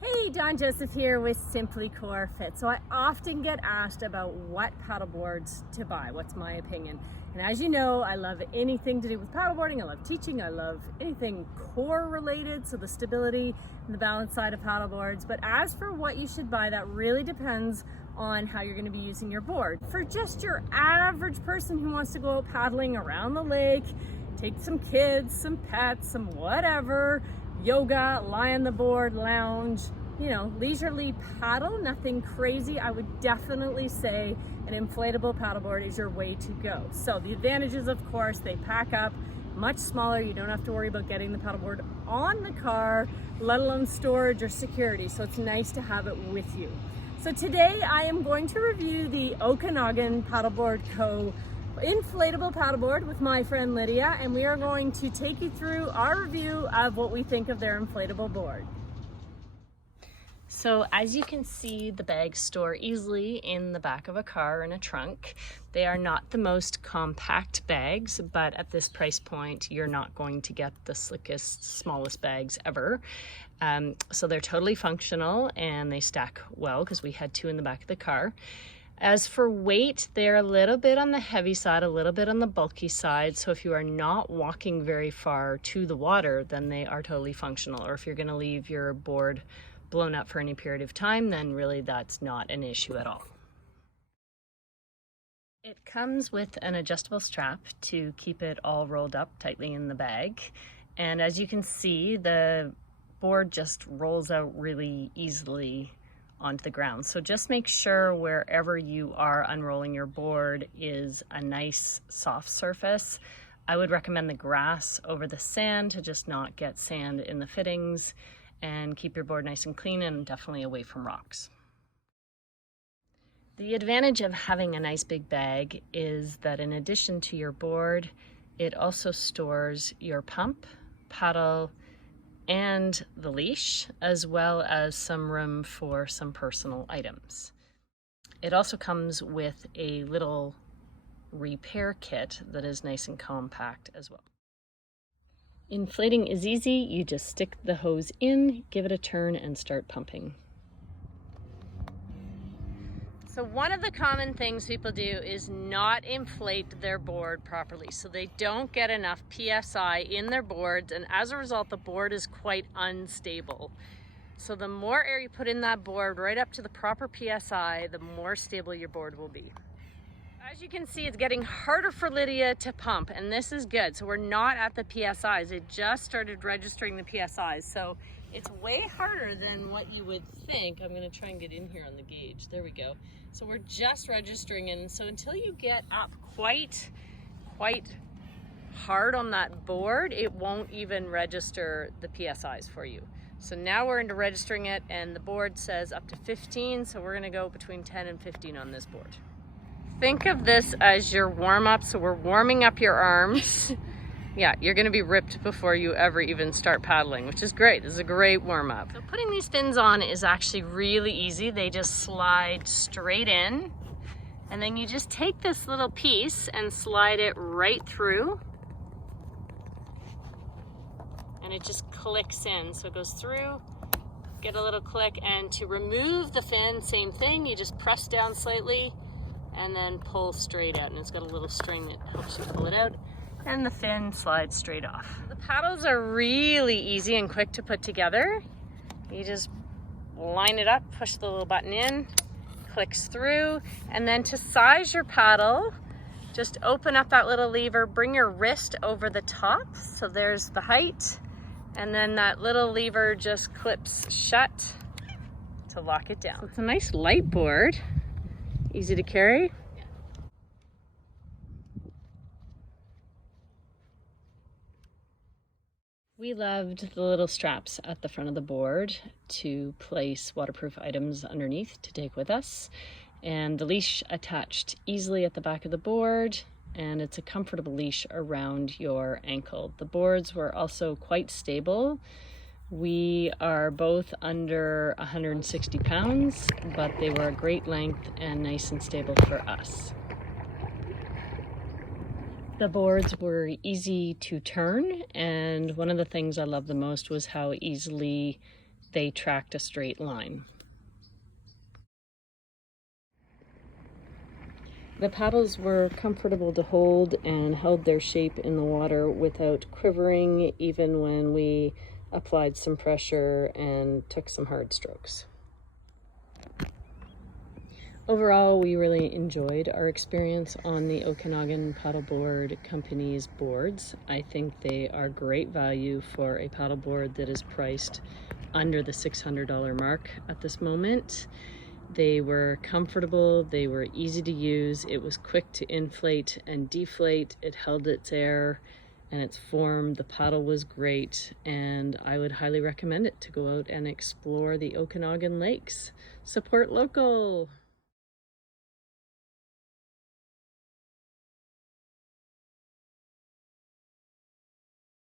Hey, Dawn Joseph here with Simply Core Fit. So I often get asked about what paddle boards to buy. What's my opinion? And as you know, I love anything to do with paddleboarding. I love teaching. I love anything core related, so the stability and the balance side of paddle boards. But as for what you should buy, that really depends on how you're going to be using your board. For just your average person who wants to go out paddling around the lake, take some kids, some pets, some whatever, yoga, lie on the board, lounge, leisurely paddle, nothing crazy, I would definitely say an inflatable paddleboard is your way to go. So the advantages, of course, they pack up much smaller. You don't have to worry about getting the paddleboard on the car, let alone storage or security. So it's nice to have it with you. So today I am going to review the Okanagan Paddle Board Co. inflatable paddleboard with my friend Lydia, and we are going to take you through our review of what we think of their inflatable board. So as you can see, the bags store easily in the back of a car in a trunk. They are not the most compact bags, but at this price point, you're not going to get the slickest, smallest bags ever. So they're totally functional and they stack well because we had two in the back of the car. As for weight, they're a little bit on the heavy side, a little bit on the bulky side. So if you are not walking very far to the water, then they are totally functional. Or if you're gonna leave your board blown up for any period of time, then really that's not an issue at all. It comes with an adjustable strap to keep it all rolled up tightly in the bag. And as you can see, the board just rolls out really easily onto the ground. So just make sure wherever you are unrolling your board is a nice soft surface. I would recommend the grass over the sand to just not get sand in the fittings and keep your board nice and clean and definitely away from rocks. The advantage of having a nice big bag is that in addition to your board, it also stores your pump, paddle, and the leash, as well as some room for some personal items. It also comes with a little repair kit that is nice and compact as well. Inflating is easy. You just stick the hose in, give it a turn, and start pumping. So one of the common things people do is not inflate their board properly. So they don't get enough PSI in their boards, and as a result, the board is quite unstable. So the more air you put in that board right up to the proper PSI, the more stable your board will be. As you can see, it's getting harder for Lydia to pump, and this is good. So we're not at the PSIs. It just started registering the PSIs. So it's way harder than what you would think. I'm gonna try and get in here on the gauge. There we go. So we're just registering, and so until you get up quite hard on that board, it won't even register the PSIs for you. So now we're into registering it, and the board says up to 15, so we're gonna go between 10 and 15 on this board. Think of this as your warm-up, so we're warming up your arms. Yeah, you're gonna be ripped before you ever even start paddling, which is great. This is a great warm-up. So putting these fins on is actually really easy. They just slide straight in, and then you just take this little piece and slide it right through, and it just clicks in. So it goes through, get a little click, and to remove the fin, same thing. You just press down slightly and then pull straight out, and it's got a little string that helps you pull it out, and the fin slides straight off. The paddles are really easy and quick to put together. You just line it up, push the little button in, clicks through, and then to size your paddle, just open up that little lever, bring your wrist over the top, so there's the height, and then that little lever just clips shut to lock it down. So it's a nice light board. Easy to carry. We loved the little straps at the front of the board to place waterproof items underneath to take with us. And the leash attached easily at the back of the board, and it's a comfortable leash around your ankle. The boards were also quite stable. We are both under 160 pounds, but they were a great length and nice and stable for us. The boards were easy to turn, and one of the things I loved the most was how easily they tracked a straight line. The paddles were comfortable to hold and held their shape in the water without quivering, even when we applied some pressure and took some hard strokes. Overall, we really enjoyed our experience on the Okanagan Paddle Board Company's boards. I think they are great value for a paddleboard that is priced under the $600 mark at this moment. They were comfortable, they were easy to use, it was quick to inflate and deflate, it held its air and its form, the paddle was great, and I would highly recommend it to go out and explore the Okanagan lakes. Support local!